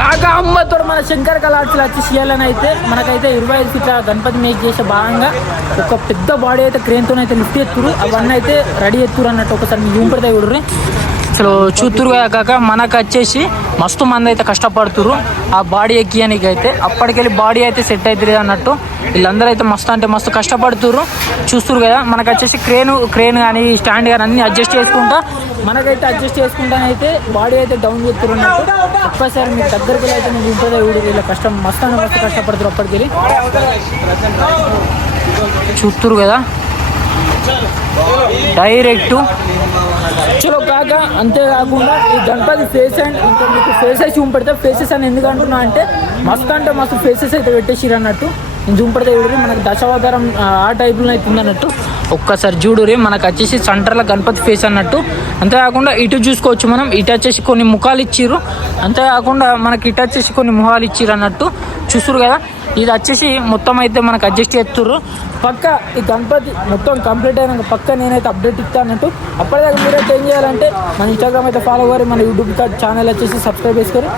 కాగా అమ్మతో మన శంకర్ కళాశాల వచ్చి చేయాలని అయితే మనకైతే 25 ఫీట్ల గణపతి మేక్ చేసే భాగంగా ఒక పెద్ద బాడీ అయితే క్రేన్తో అయితే లిఫ్ట్ ఎత్తురు, అవన్నీ అయితే రెడీ ఎత్తురు అన్నట్టు. ఒకసారి మీ చూపెడతాయి చూడరు. అసలు చూతురు కాక మనకు వచ్చేసి మస్తు మంది అయితే కష్టపడుతురు ఆ బాడీ ఎక్కియానికి అయితే. అప్పటికెళ్ళి బాడీ అయితే సెట్ అవుతుంది అన్నట్టు. వీళ్ళందరూ అయితే మస్తు అంటే మస్తు కష్టపడుతురు చూస్తురు కదా. మనకు వచ్చేసి క్రేన్ కానీ స్టాండ్ కానీ అన్ని అడ్జస్ట్ చేసుకుంటా మనకైతే అడ్జస్ట్ చేసుకుంటానైతే బాడీ అయితే డౌన్ చేస్తున్నారు అన్నట్టు. ఒక్కసారి మీకు దగ్గరికి అయితే మీకు ఉంటుంది ఊడి వీళ్ళ కష్టం మస్తు అంటే మస్తు కష్టపడుతురు అప్పటికెళ్ళి చూస్తురు కదా డైరెక్ట్. చలో కాక అంతేకాకుండా ఈ గణపతి ఫేస్ అండ్ ఇంకా మీకు ఫేసెస్ చూపెడితే ఫేసెస్ అని ఎందుకు అంటున్నా అంటే మస్తు ఫేసెస్ అయితే పెట్టేసిరు అన్నట్టు. నేను చూపెడితే చూడరి మనకు దశావతారం ఆ టైప్లో అయితే ఉందన్నట్టు. ఒక్కసారి చూడురి మనకు వచ్చేసి సెంటర్లో గణపతి ఫేస్ అన్నట్టు. అంతేకాకుండా ఇటు చూసుకోవచ్చు మనం, ఇటు వచ్చేసి కొన్ని ముఖాలు ఇచ్చిర్రు, అంతేకాకుండా మనకి ఇటు వచ్చేసి కొన్ని ముఖాలు ఇచ్చిర్రు అన్నట్టు చూస్తురు కదా. ఇది వచ్చేసి మొత్తం అయితే మనకు అడ్జస్ట్ చేస్తుర్రు. పక్క ఈ గణపతి మొత్తం కంప్లీట్ అయినాక పక్క నేనైతే అప్డేట్ ఇస్తాను అన్నట్టు. అప్పటిదాకా మీరైతే ఏం చేయాలంటే మన ఇన్స్టాగ్రామ్ అయితే ఫాలో అవ్వాలి, మన యూట్యూబ్ ఛానల్ వచ్చేసి సబ్స్క్రైబ్ చేసుకొని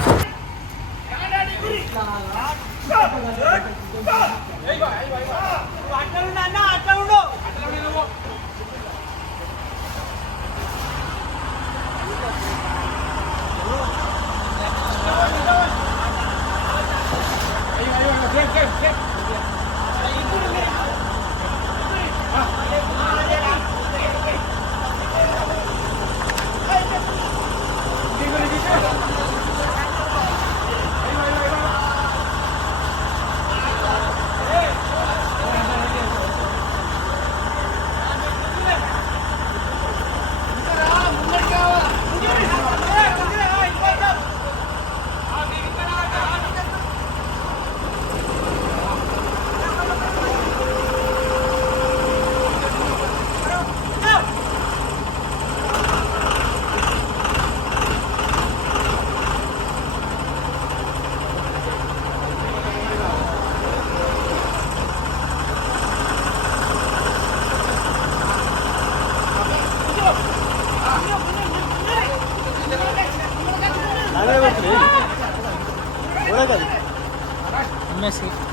Messi.